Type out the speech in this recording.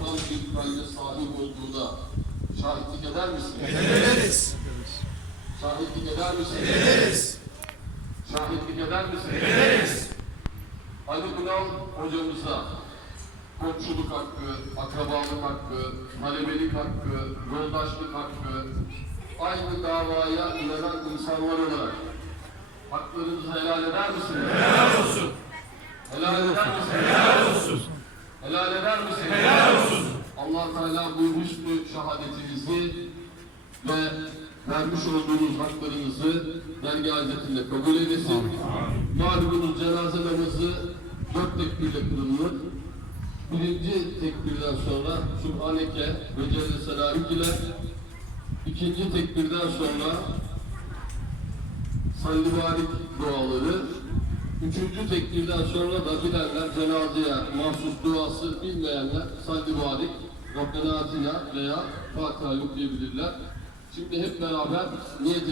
kutsal bir kalbe sahip olduğuna şahitlik eder misin? Ederiz. Şahitlik eder misin? Ederiz. Şahitlik eder misin? Ederiz. Ali Kunal hocamıza komşuluk hakkı, akrabalık hakkı, talebelik hakkı, yoldaşlık hakkı, aynı davaya inanan insanlar olarak haklarınızı helal eder misiniz? Helal olsun. Helal eder misiniz? Helal olsun. Helal eder misiniz? Helal olsun. Allah Teala bu hüsnü şehadetinizi ve vermiş olduğunuz haklarınızı vergi aletinde kabul eylesin. Malumunuz cenaze namazı dört tekbirle kılınır. Birinci tekbirden sonra Subhaneke ve Celle Selamik ile ikinci tekbirden sonra sallivarik duaları Üçüncü tekbirden sonra da bilenler cenazeye mahsus duası bilmeyenler sallivarik, Rabbena Atina veya Fatiha okuyabilirler. Şimdi hep beraber niyet